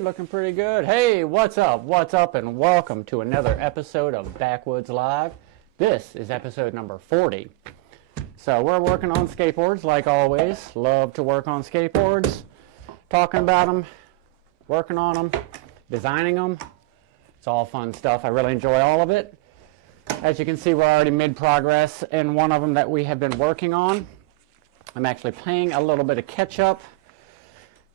Looking pretty good. Hey, what's up, and welcome to another episode of Bakwuds Live. This is episode number 40. So we're working on skateboards like always. Love to work on skateboards, talking about them, working on them, designing them. It's all fun stuff. I really enjoy all of it. As you can see, we're already mid-progress in one of them that we have been working on. I'm actually playing a little bit of catch-up.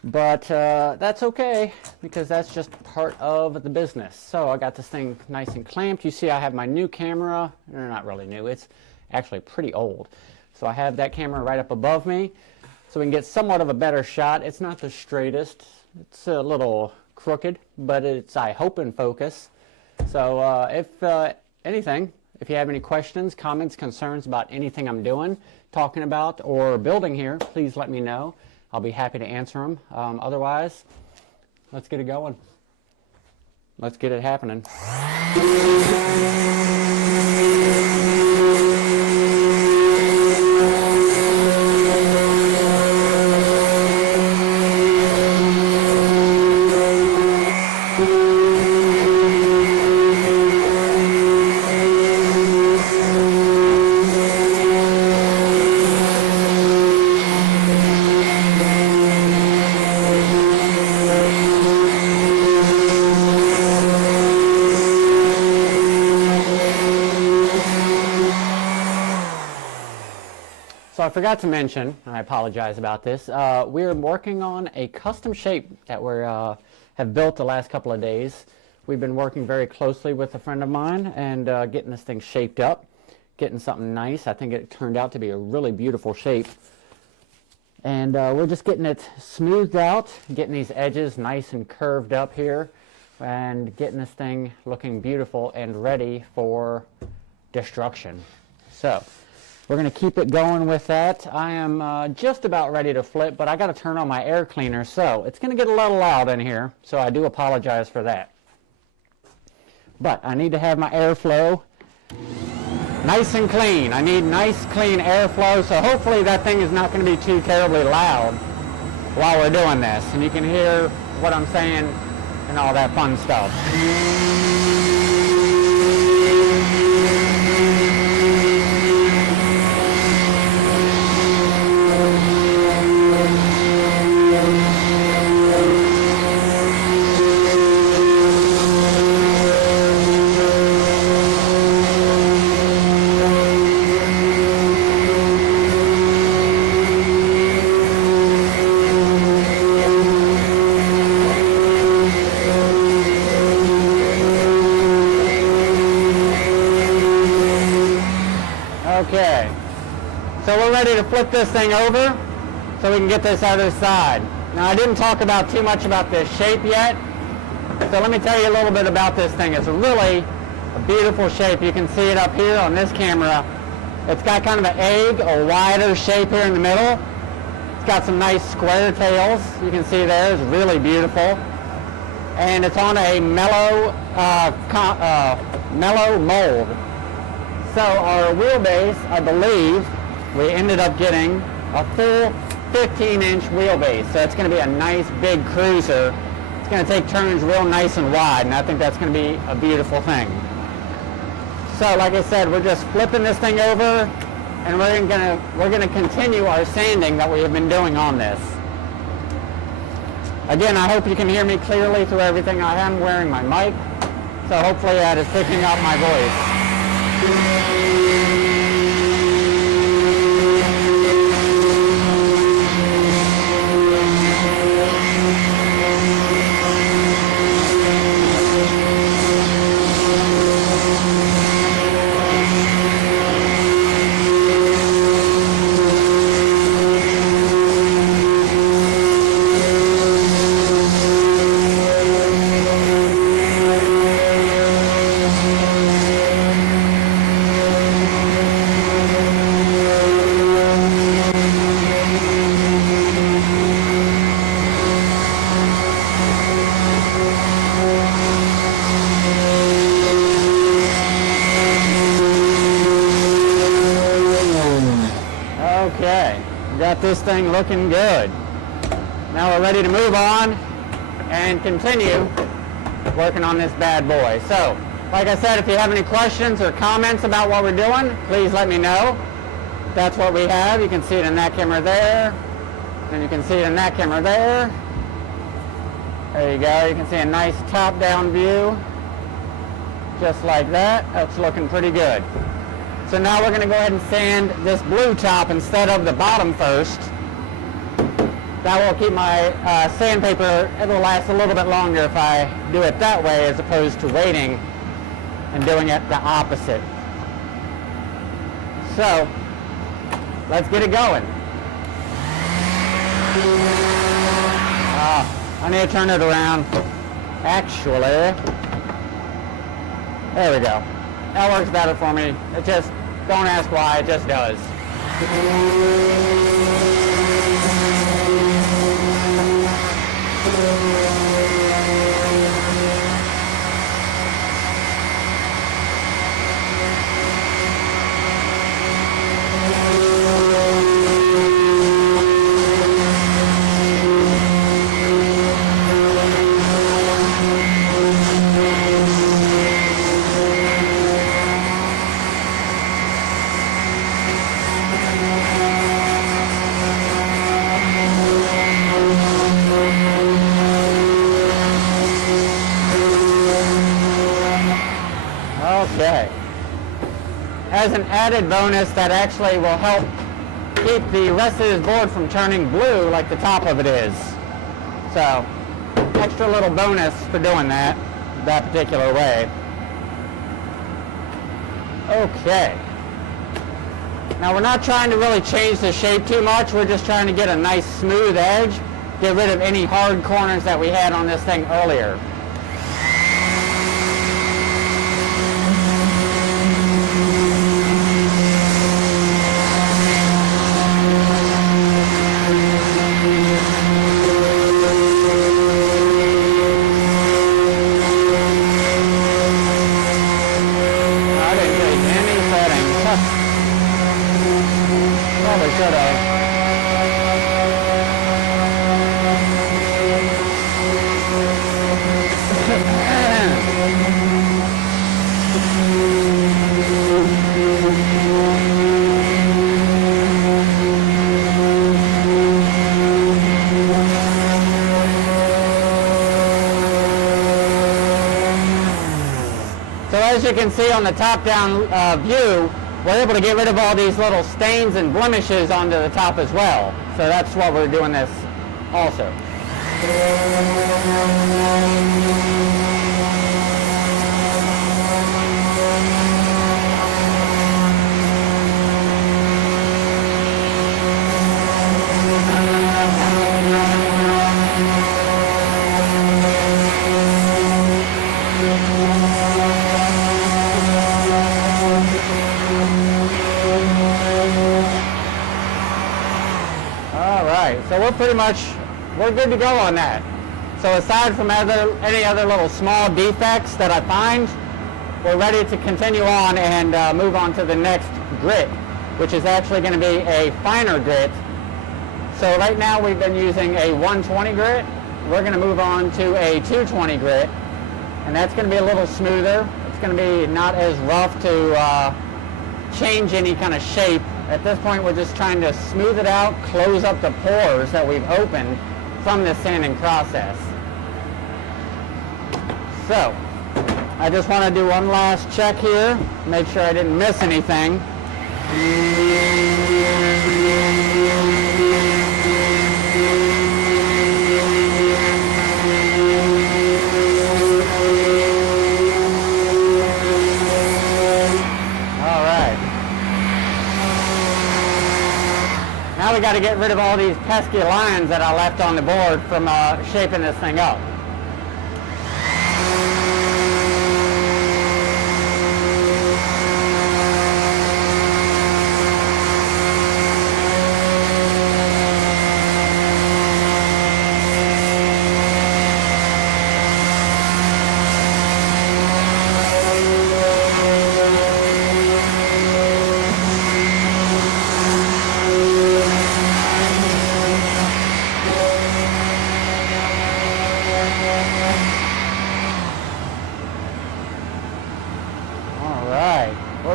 But that's okay, because that's just part of the business. So I got this thing nice and clamped. You see I have my new camera. They're not really new. It's actually pretty old. So I have that camera right up above me so we can get somewhat of a better shot. It's not the straightest. It's a little crooked, but it's, I hope, in focus. So if anything, if you have any questions, comments, concerns about anything I'm doing, talking about, or building here, please let me know. I'll be happy to answer them. Otherwise, let's get it going. Let's get it happening. So I forgot to mention, and I apologize about this, we're working on a custom shape that we have built the last couple of days. We've been working very closely with a friend of mine and getting this thing shaped up, getting something nice. I think it turned out to be a really beautiful shape. And we're just getting it smoothed out, getting these edges nice and curved up here, and getting this thing looking beautiful and ready for destruction. So we're going to keep it going with that. I am just about ready to flip, but I got to turn on my air cleaner, so it's going to get a little loud in here, so I do apologize for that. But I need to have my airflow nice and clean. I need nice, clean airflow, so hopefully that thing is not going to be too terribly loud while we're doing this, and you can hear what I'm saying and all that fun stuff. Okay, so we're ready to flip this thing over so we can get this other side. Now, I didn't talk about too much about this shape yet, so let me tell you a little bit about this thing. It's really a beautiful shape. You can see it up here on this camera. It's got kind of an egg or wider shape here in the middle. It's got some nice square tails. You can see there. It's really beautiful. And it's on a mellow mold. So our wheelbase, I believe, we ended up getting a full 15-inch wheelbase. So it's going to be a nice big cruiser. It's going to take turns real nice and wide, and I think that's going to be a beautiful thing. So like I said, we're just flipping this thing over, and we're gonna continue our sanding that we have been doing on this. Again, I hope you can hear me clearly through everything. I am wearing my mic, so hopefully that is picking up my voice. got this thing looking good. Now we're ready to move on and continue working on this bad boy. So, like I said, if you have any questions or comments about what we're doing, please let me know. That's what we have. You can see it in that camera there, and you can see it in that camera there. There you go. You can see a nice top-down view, just like that. That's looking pretty good. So now we're going to go ahead and sand this blue top instead of the bottom first. That will keep my sandpaper, it will last a little bit longer if I do it that way as opposed to waiting and doing it the opposite. So, let's get it going. I need to turn it around. Actually, there we go. That works better for me. It just, don't ask why, it just does. Okay. As an added bonus, that actually will help keep the rest of this board from turning blue like the top of it is. So, extra little bonus for doing that particular way. Okay. Now we're not trying to really change the shape too much. We're just trying to get a nice smooth edge, get rid of any hard corners that we had on this thing earlier. So as you can see on the top-down view, we're able to get rid of all these little stains and blemishes onto the top as well. So that's what we're doing this also. So we're good to go on that. So aside from any other little small defects that I find, we're ready to continue on and move on to the next grit, which is actually going to be a finer grit. So right now we've been using a 120 grit. We're going to move on to a 220 grit, and that's going to be a little smoother. It's going to be not as rough to change any kind of shape. At this point, we're just trying to smooth it out, close up the pores that we've opened from this sanding process. So, I just want to do one last check here, make sure I didn't miss anything. Now we got to get rid of all these pesky lines that I left on the board from shaping this thing up.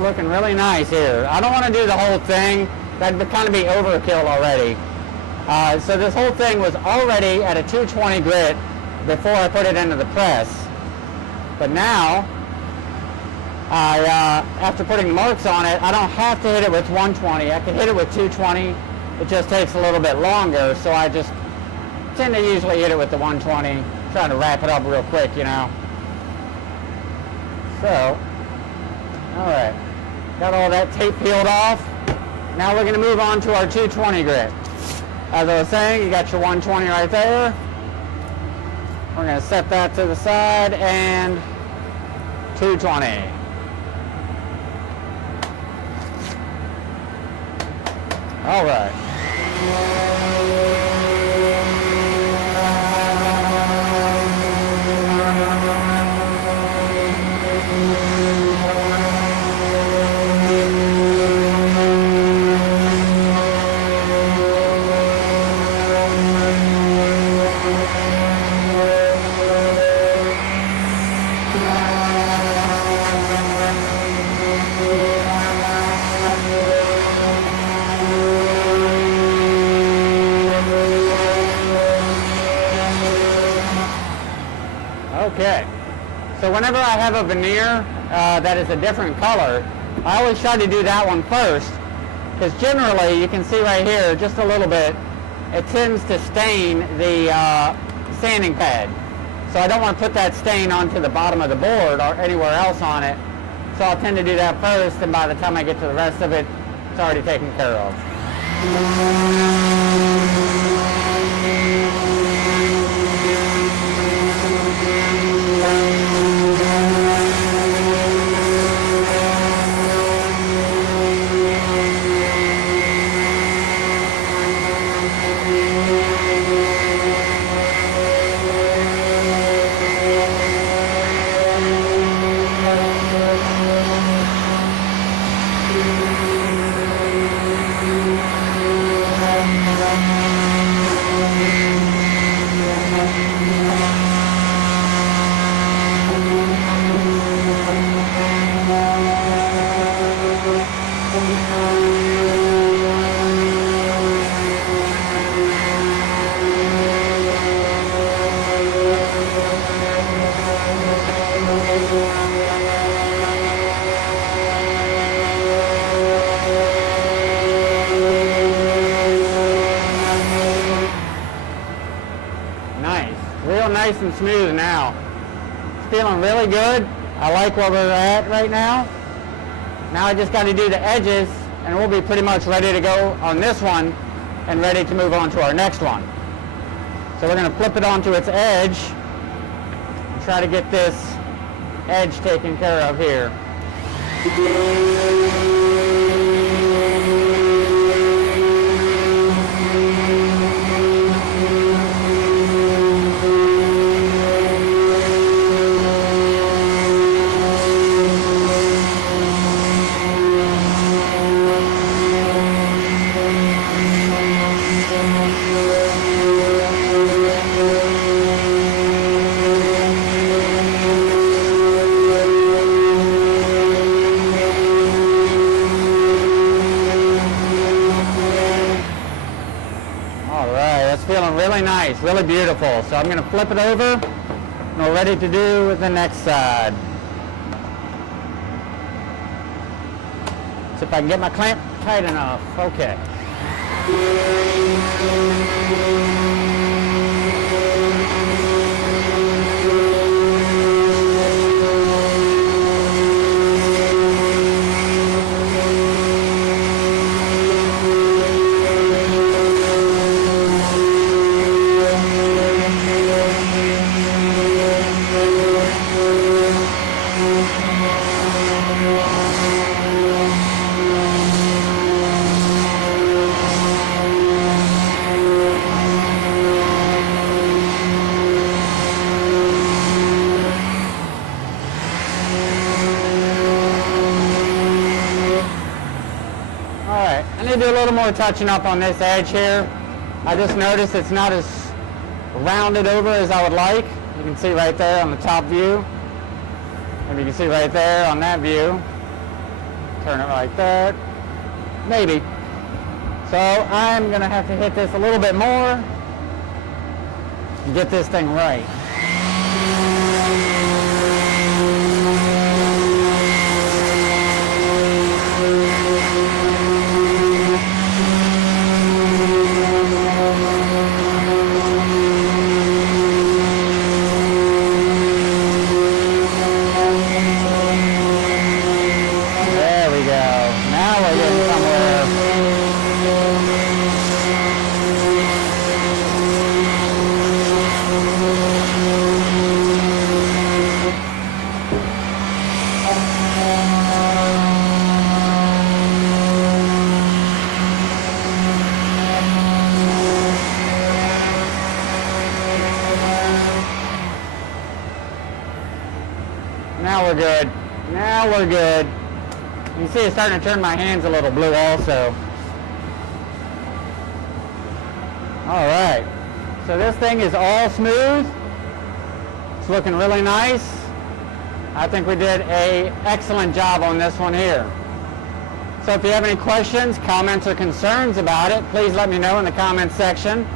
looking really nice here. I don't want to do the whole thing. That'd kind of be overkill already. So this whole thing was already at a 220 grit before I put it into the press. But now, after putting marks on it, I don't have to hit it with 120. I can hit it with 220. It just takes a little bit longer, so I just tend to usually hit it with the 120, trying to wrap it up real quick, you know. So, all right, got all that tape peeled off. Now we're going to move on to our 220 grit. As I was saying, you got your 120 right there. We're going to set that to the side and 220. All right. Okay, so whenever I have a veneer that is a different color, I always try to do that one first, because generally, you can see right here, just a little bit, it tends to stain the sanding pad. So I don't want to put that stain onto the bottom of the board or anywhere else on it. So I'll tend to do that first, and by the time I get to the rest of it, it's already taken care of. Nice and smooth now. It's feeling really good. I like where we're at right now. Now I just got to do the edges, and we'll be pretty much ready to go on this one and ready to move on to our next one. So we're going to flip it onto its edge and try to get this edge taken care of here. Feeling really nice, really beautiful. So I'm going to flip it over and we're ready to do the next side. See if I can get my clamp tight enough. Okay. I need to do a little more touching up on this edge here. I just noticed it's not as rounded over as I would like. You can see right there on the top view. And you can see right there on that view. turn it like that. Maybe. So I'm going to have to hit this a little bit more and get this thing right. There we go. Now we're getting somewhere. Now we're good. Now we're good. You can see it's starting to turn my hands a little blue also. Alright. So this thing is all smooth. It's looking really nice. I think we did an excellent job on this one here. So if you have any questions, comments, or concerns about it, please let me know in the comments section.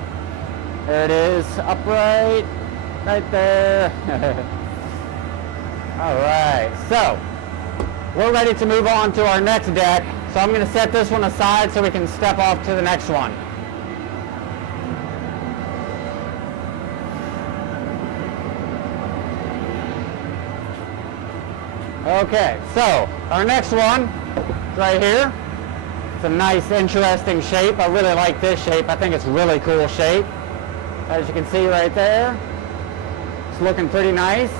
There it is, upright, right there. Alright, so we're ready to move on to our next deck. So I'm going to set this one aside so we can step off to the next one. Okay, so our next one is right here. It's a nice, interesting shape. I really like this shape. I think it's a really cool shape. As you can see right there, it's looking pretty nice.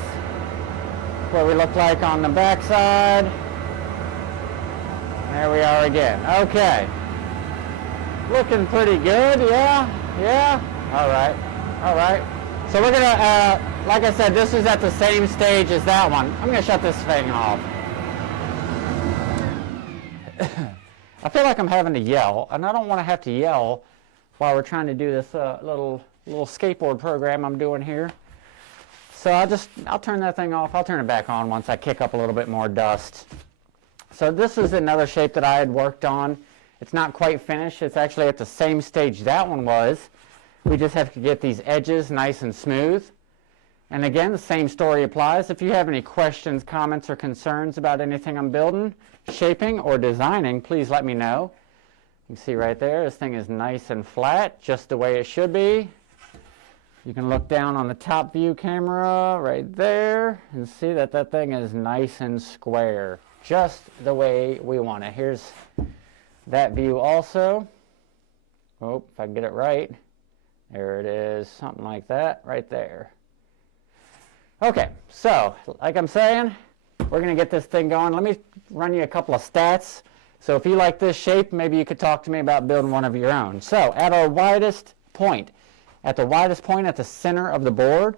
What we look like on the back side. There we are again. Okay. Looking pretty good, yeah. All right. So we're gonna, like I said, this is at the same stage as that one. I'm gonna shut this thing off. I feel like I'm having to yell, and I don't want to have to yell while we're trying to do this little skateboard program I'm doing here. So I'll turn that thing off. I'll turn it back on once I kick up a little bit more dust. So this is another shape that I had worked on. It's not quite finished. It's actually at the same stage that one was. We just have to get these edges nice and smooth. And again, the same story applies. If you have any questions, comments, or concerns about anything I'm building, shaping, or designing, please let me know. You can see right there, this thing is nice and flat, just the way it should be. You can look down on the top view camera right there and see that that thing is nice and square, just the way we want it. Here's that view also. Oh, if I can get it right. There it is, something like that right there. Okay, so like I'm saying, we're going to get this thing going. Let me run you a couple of stats. So if you like this shape, maybe you could talk to me about building one of your own. So at our widest point, at the center of the board,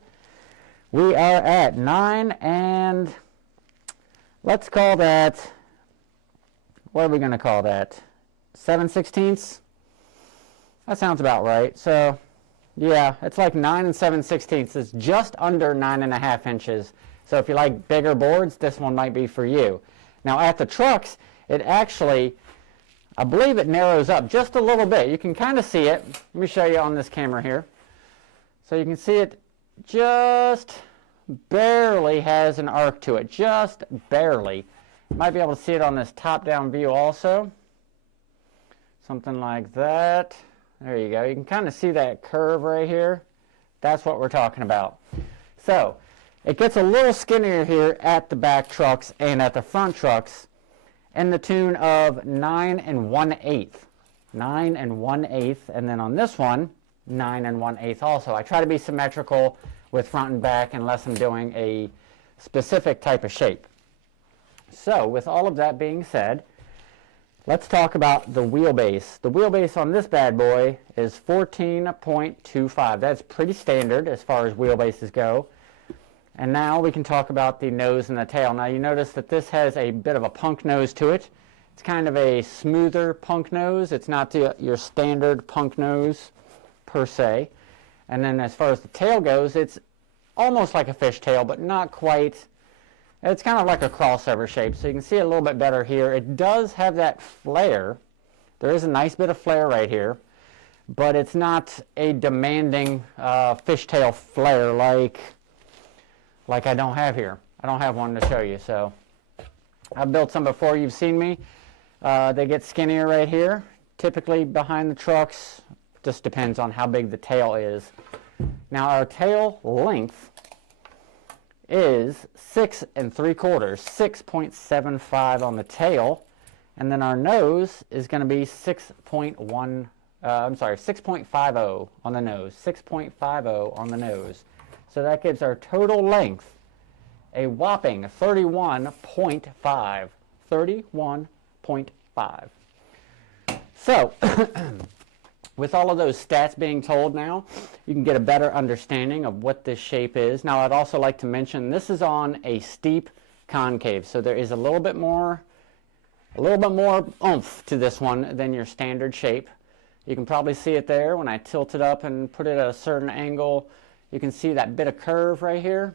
we are at 9 and let's call that, what are we going to call that? 7/16? That sounds about right. So yeah, it's like 9 7/16. It's just under 9.5 inches. So if you like bigger boards, this one might be for you. Now at the trucks, it actually, I believe it narrows up just a little bit. You can kind of see it. Let me show you on this camera here. So you can see it just barely has an arc to it, just barely. You might be able to see it on this top-down view also. Something like that. There you go. You can kind of see that curve right here. That's what we're talking about. So it gets a little skinnier here at the back trucks and at the front trucks in the tune of 9 1/8. 9 1/8, and then on this one, 9 1/8 also. I try to be symmetrical with front and back unless I'm doing a specific type of shape. So with all of that being said, let's talk about the wheelbase. The wheelbase on this bad boy is 14.25. That's pretty standard as far as wheelbases go. And now we can talk about the nose and the tail. Now you notice that this has a bit of a punk nose to it. It's kind of a smoother punk nose. It's not your standard punk nose per se. And then as far as the tail goes, it's almost like a fishtail, but not quite. It's kind of like a crossover shape, so you can see it a little bit better here. It does have that flare. There is a nice bit of flare right here, but it's not a demanding fishtail flare like I don't have here. I don't have one to show you, so I've built some before. You've seen me. They get skinnier right here. Typically behind the trucks, just depends on how big the tail is. Now our tail length is 6 3/4, 6.75 on the tail, and then our nose is going to be 6.50 on the nose, 6.50 on the nose. So that gives our total length a whopping 31.5, 31.5. So, with all of those stats being told now, you can get a better understanding of what this shape is. Now, I'd also like to mention this is on a steep concave, so there is a little bit more oomph to this one than your standard shape. You can probably see it there when I tilt it up and put it at a certain angle. You can see that bit of curve right here.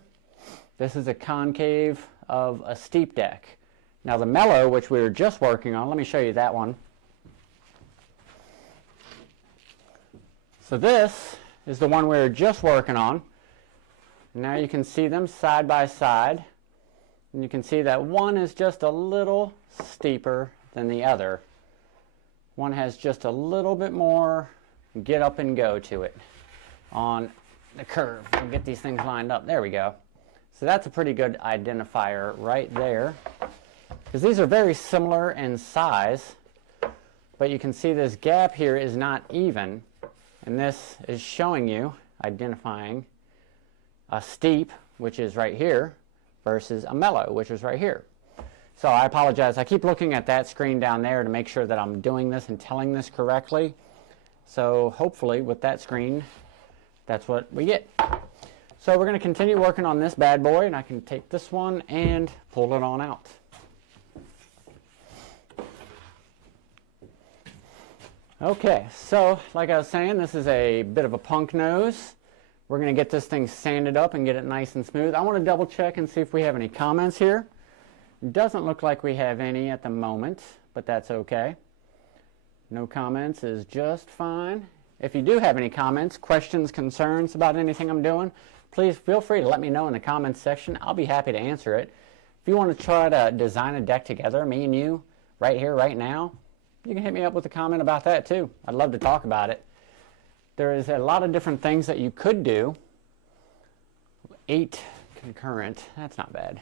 This is a concave of a steep deck. Now the mellow, which we were just working on, let me show you that one. So this is the one we were just working on. Now you can see them side by side. And you can see that one is just a little steeper than the other. One has just a little bit more get up and go to it on the curve. We'll get these things lined up. There we go. So that's a pretty good identifier right there, because these are very similar in size, but you can see this gap here is not even, and this is showing you, identifying a steep, which is right here, versus a mellow, which is right here. So I apologize. I keep looking at that screen down there to make sure that I'm doing this and telling this correctly. So hopefully with that screen, that's what we get. So we're going to continue working on this bad boy, and I can take this one and pull it on out. Okay, so like I was saying, this is a bit of a punk nose. We're going to get this thing sanded up and get it nice and smooth. I want to double check and see if we have any comments here. It doesn't look like we have any at the moment, but that's okay. No comments is just fine. If you do have any comments, questions, concerns about anything I'm doing, please feel free to let me know in the comments section. I'll be happy to answer it. If you want to try to design a deck together, me and you, right here, right now, you can hit me up with a comment about that too. I'd love to talk about it. There is a lot of different things that you could do. 8 concurrent, that's not bad.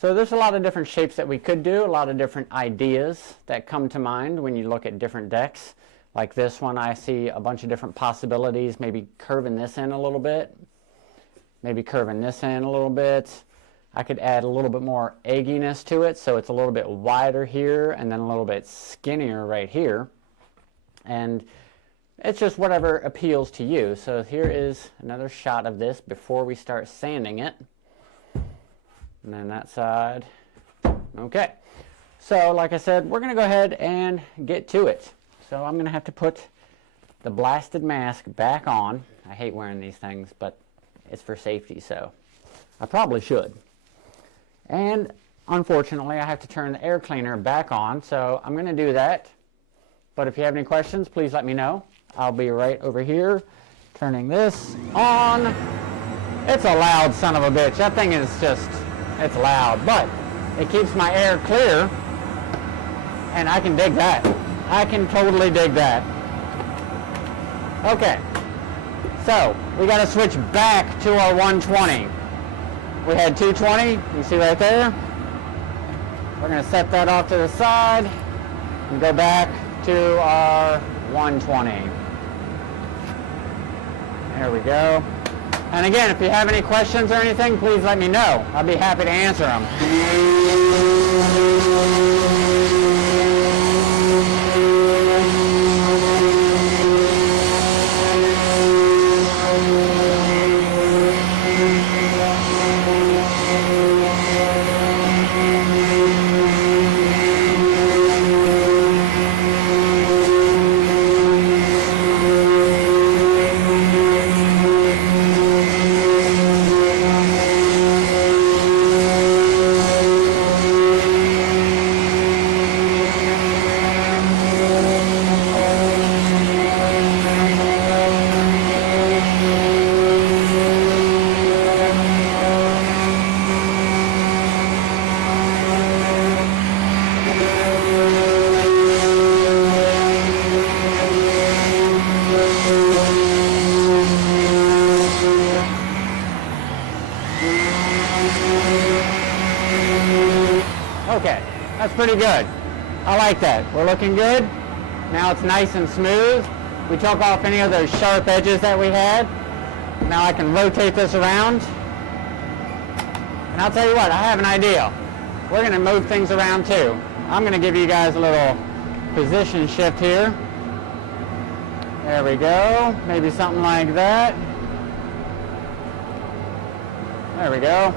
So there's a lot of different shapes that we could do, a lot of different ideas that come to mind when you look at different decks. Like this one, I see a bunch of different possibilities, maybe curving this in a little bit, maybe curving this in a little bit. I could add a little bit more egginess to it, so it's a little bit wider here and then a little bit skinnier right here. And it's just whatever appeals to you. So here is another shot of this before we start sanding it. And then that side. Okay. So like I said, we're going to go ahead and get to it. So I'm going to have to put the blasted mask back on. I hate wearing these things, but it's for safety, so I probably should. And unfortunately, I have to turn the air cleaner back on, so I'm going to do that. But if you have any questions, please let me know. I'll be right over here turning this on. It's a loud son of a bitch. That thing is just, it's loud, but it keeps my air clear, and I can dig that. I can totally dig that. Okay, so we got to switch back to our 120. We had 220, you see right there. We're going to set that off to the side and go back to our 120. There we go. And again, if you have any questions or anything, please let me know. I'll be happy to answer them. pretty good. I like that. We're looking good. Now it's nice and smooth. We took off any of those sharp edges that we had. Now I can rotate this around. And I'll tell you what, I have an idea. We're going to move things around too. I'm going to give you guys a little position shift here. There we go. Maybe something like that. There we go.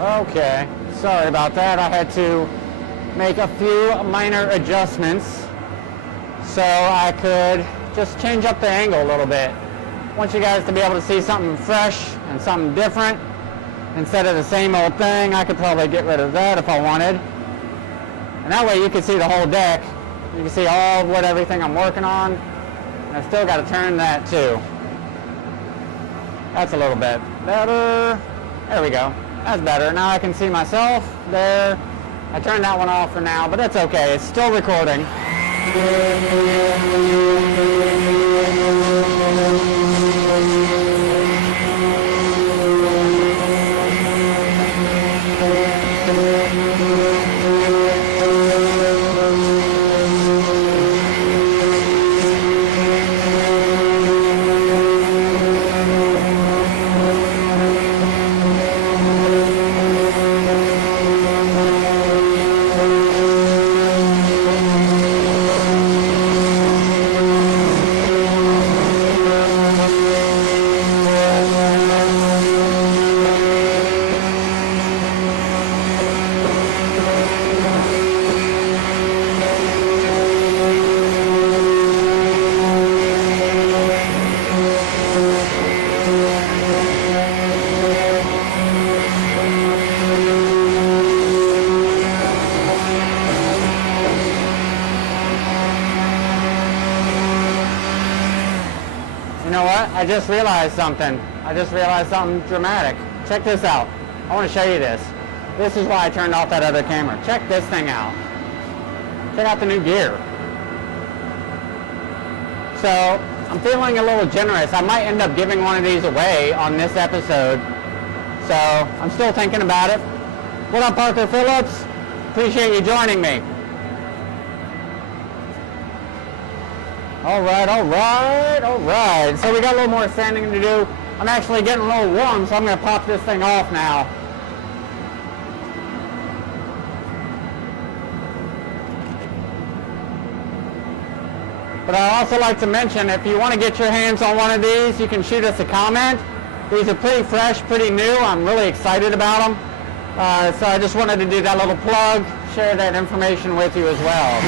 Okay, sorry about that. I had to make a few minor adjustments so I could just change up the angle a little bit. I want you guys to be able to see something fresh and something different instead of the same old thing. I could probably get rid of that if I wanted. And that way you can see the whole deck. You can see everything I'm working on. And I still got to turn that too. That's a little bit better. There we go. That's better. Now I can see myself there. I turned that one off for now, but that's okay. It's still recording. I just realized something. I just realized something dramatic. Check this out. I want to show you this. This is why I turned off that other camera. Check this thing out. Check out the new gear. So I'm feeling a little generous. I might end up giving one of these away on this episode. So I'm still thinking about it. What up, Parker Phillips? Appreciate you joining me. All right. So we got a little more sanding to do. I'm actually getting a little warm, so I'm going to pop this thing off now. But I'd also like to mention, if you want to get your hands on one of these, you can shoot us a comment. These are pretty fresh, pretty new. I'm really excited about them. So I just wanted to do that little plug, share that information with you as well.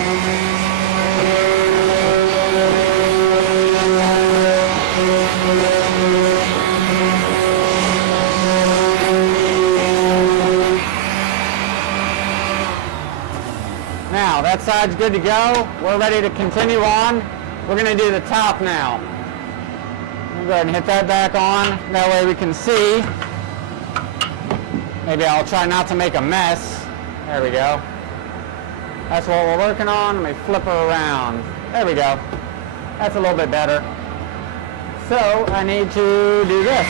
Now, that side's good to go. We're ready to continue on. We're going to do the top now. I'm going to go ahead and hit that back on. That way we can see. Maybe I'll try not to make a mess. There we go. That's what we're working on. Let me flip her around. There we go. That's a little bit better. So I need to do this.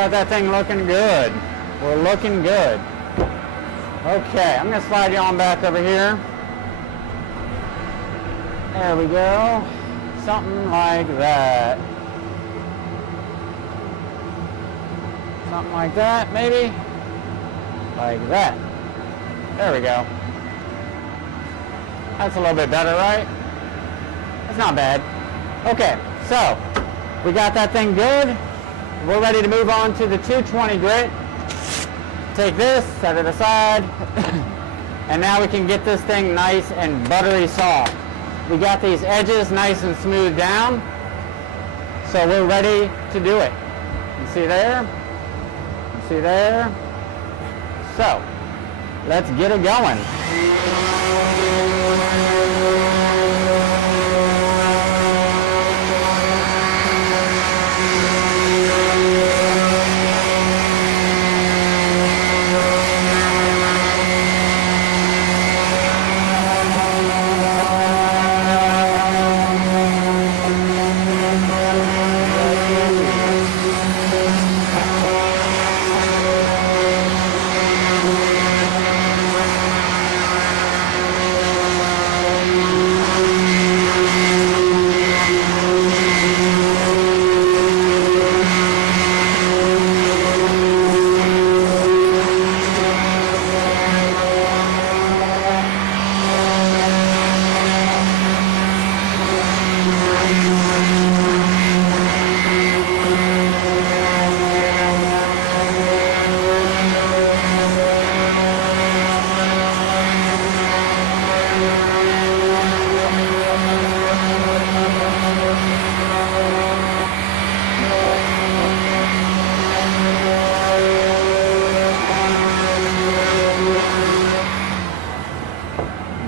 got that thing looking good. We're looking good. Okay, I'm going to slide you on back over here. There we go. Something like that. Something like that, maybe? Like that. There we go. That's a little bit better, right? That's not bad. Okay, so we got that thing good. We're ready to move on to the 220 grit. Take this, set it aside, and now we can get this thing nice and buttery soft. We got these edges nice and smooth down, so we're ready to do it. You see there? You see there? So, let's get it going.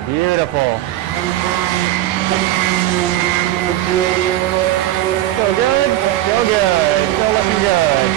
Beautiful. Still good? Still good. Still looking good.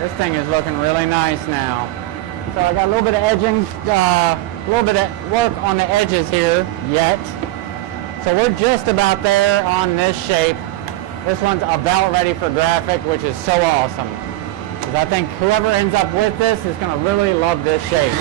This thing is looking really nice now. So I got a little bit of edging, a little bit of work on the edges here yet. So we're just about there on this shape. This one's about ready for graphic, which is so awesome. Because I think whoever ends up with this is going to really love this shape.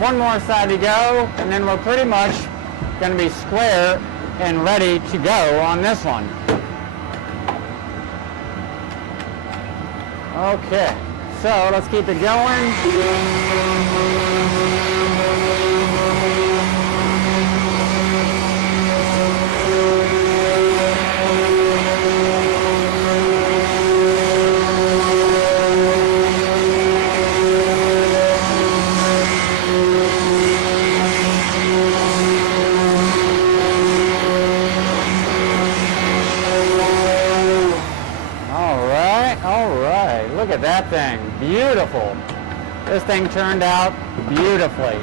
One more side to go, and then we're pretty much going to be square and ready to go on this one. Okay, so let's keep it going. Look at that thing. Beautiful. This thing turned out beautifully.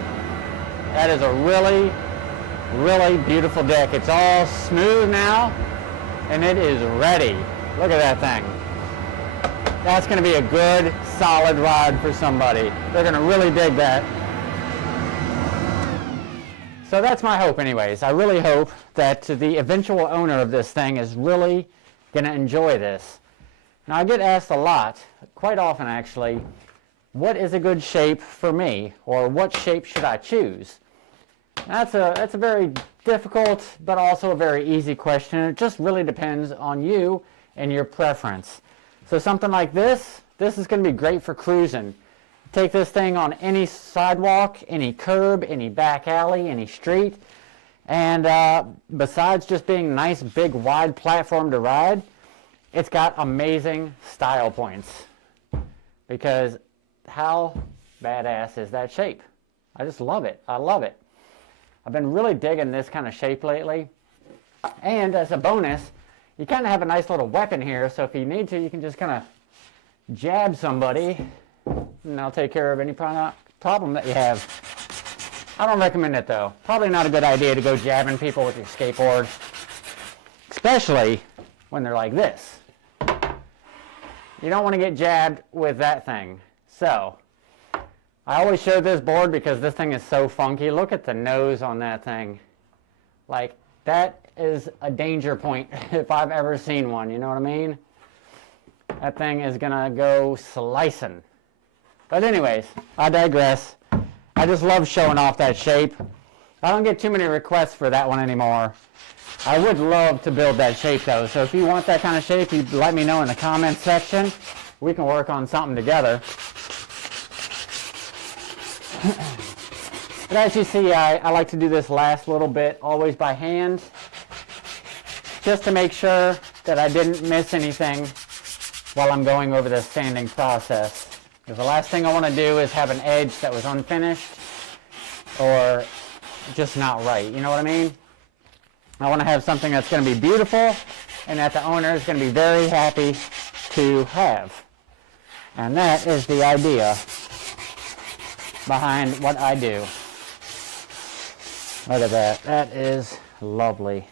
That is a really, really beautiful deck. It's all smooth now, and it is ready. Look at that thing. That's going to be a good, solid ride for somebody. They're going to really dig that. So that's my hope anyways. I really hope that the eventual owner of this thing is really going to enjoy this. Now I get asked a lot, quite often actually, what is a good shape for me, or what shape should I choose? That's a very difficult but also a very easy question. It just really depends on you and your preference. So something like this is going to be great for cruising. Take this thing on any sidewalk, any curb, any back alley, any street, And besides just being a nice, big, wide platform to ride, it's got amazing style points. Because how badass is that shape? I just love it. I love it. I've been really digging this kind of shape lately. And as a bonus, you kind of have a nice little weapon here, so if you need to, you can just kind of jab somebody, and I'll take care of any problem that you have. I don't recommend it though. Probably not a good idea to go jabbing people with your skateboard, especially when they're like this. You don't want to get jabbed with that thing. So, I always show this board because this thing is so funky. Look at the nose on that thing. Like, that is a danger point if I've ever seen one, you know what I mean? That thing is gonna go slicing. But anyways, I digress. I just love showing off that shape. I don't get too many requests for that one anymore. I would love to build that shape though, so if you want that kind of shape, you let me know in the comments section. We can work on something together. But as you see, I like to do this last little bit always by hand, just to make sure that I didn't miss anything while I'm going over the sanding process. Because the last thing I want to do is have an edge that was unfinished or just not right. You know what I mean? I want to have something that's going to be beautiful and that the owner is going to be very happy to have. And that is the idea behind what I do. Look at that. That is lovely.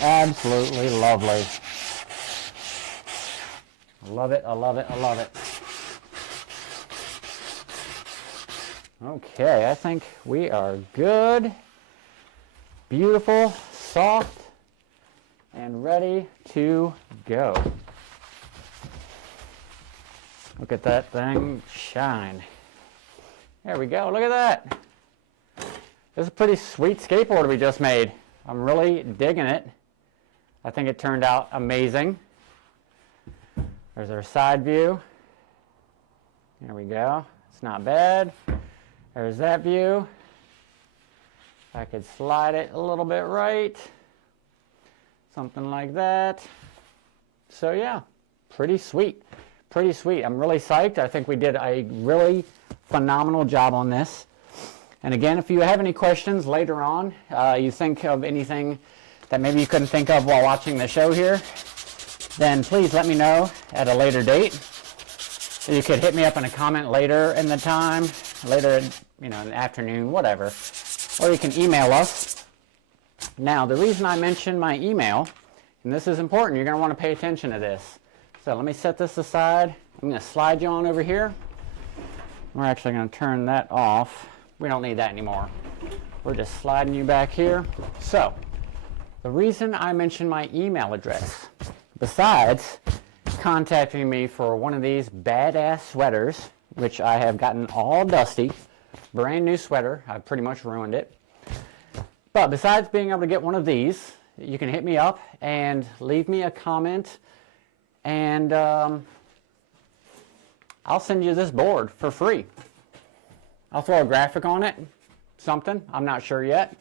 Absolutely lovely. I love it, I love it, I love it. Okay, I think we are good, beautiful, soft, and ready to go. Look at that thing shine. There we go, look at that. This is a pretty sweet skateboard we just made. I'm really digging it. I think it turned out amazing. There's our side view. There we go. It's not bad. There's that view. I could slide it a little bit right. Something like that. So yeah, pretty sweet. Pretty sweet. I'm really psyched. I think we did a really phenomenal job on this. And again, if you have any questions later on, you think of anything that maybe you couldn't think of while watching the show here, then please let me know at a later date. You could hit me up in a comment later in the time, later, in the afternoon, whatever. Or you can email us. Now, the reason I mention my email, and this is important, you're going to want to pay attention to this. So let me set this aside. I'm going to slide you on over here. We're actually going to turn that off. We don't need that anymore. We're just sliding you back here. So, the reason I mention my email address, besides contacting me for one of these badass sweaters, which I have gotten all dusty, brand new sweater, I've pretty much ruined it. But besides being able to get one of these, you can hit me up and leave me a comment, and I'll send you this board for free. I'll throw a graphic on it, something, I'm not sure yet.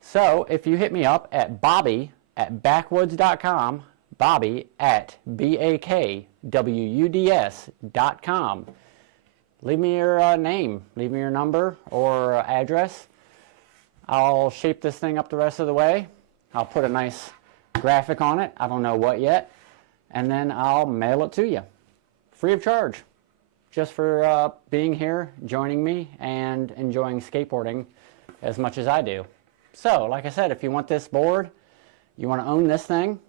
So if you hit me up at Bobby@Bakwuds.com, Bobby@BAKWUDS.com. Leave me your name, leave me your number or address. I'll shape this thing up the rest of the way. I'll put a nice graphic on it, I don't know what yet, and then I'll mail it to you, free of charge, just for being here, joining me, and enjoying skateboarding as much as I do. So, like I said, if you want this board, you want to own this thing,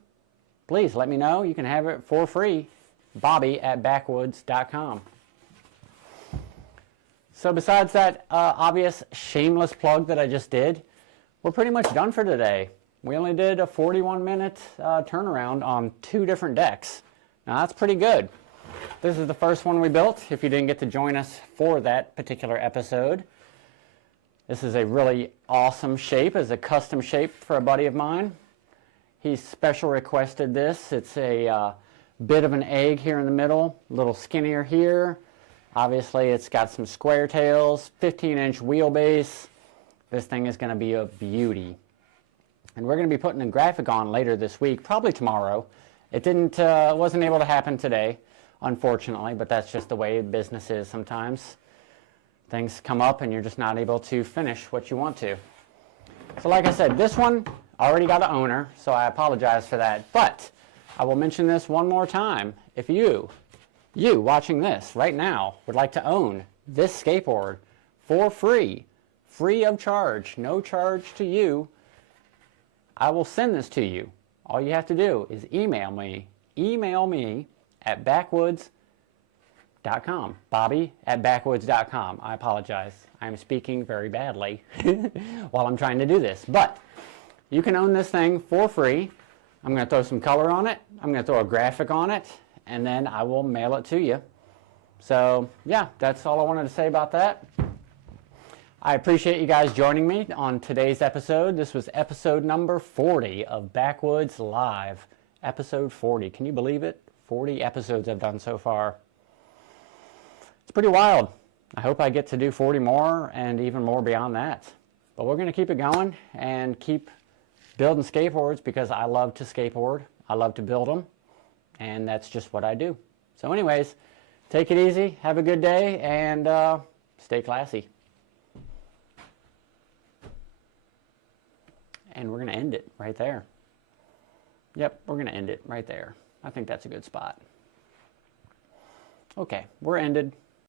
please let me know. You can have it for free, Bobby@Bakwuds.com. So besides that obvious shameless plug that I just did, we're pretty much done for today. We only did a 41-minute turnaround on 2 different decks. Now that's pretty good. This is the first one we built, if you didn't get to join us for that particular episode. This is a really awesome shape. It's a custom shape for a buddy of mine. He special requested this. It's a bit of an egg here in the middle, a little skinnier here. Obviously, it's got some square tails, 15-inch wheelbase, This thing is going to be a beauty. And we're going to be putting a graphic on later this week, probably tomorrow. It wasn't able to happen today, unfortunately, but that's just the way business is sometimes. Things come up and you're just not able to finish what you want to. So like I said, this one already got an owner, so I apologize for that. But I will mention this one more time. If you watching this right now would like to own this skateboard for free of charge, no charge to you, I will send this to you. All you have to do is email me at Bakwuds.com. Bobby@Bakwuds.com. I apologize. I'm speaking very badly while I'm trying to do this. But you can own this thing for free. I'm going to throw some color on it. I'm going to throw a graphic on it. And then I will mail it to you. So, yeah, that's all I wanted to say about that. I appreciate you guys joining me on today's episode. This was episode number 40 of Bakwuds Live. Episode 40. Can you believe it? 40 episodes I've done so far. It's pretty wild. I hope I get to do 40 more and even more beyond that. But we're going to keep it going and keep building skateboards because I love to skateboard. I love to build them. And that's just what I do. So anyways, take it easy. Have a good day and stay classy. And we're going to end it right there. Yep, we're going to end it right there. I think that's a good spot. Okay, we're ended.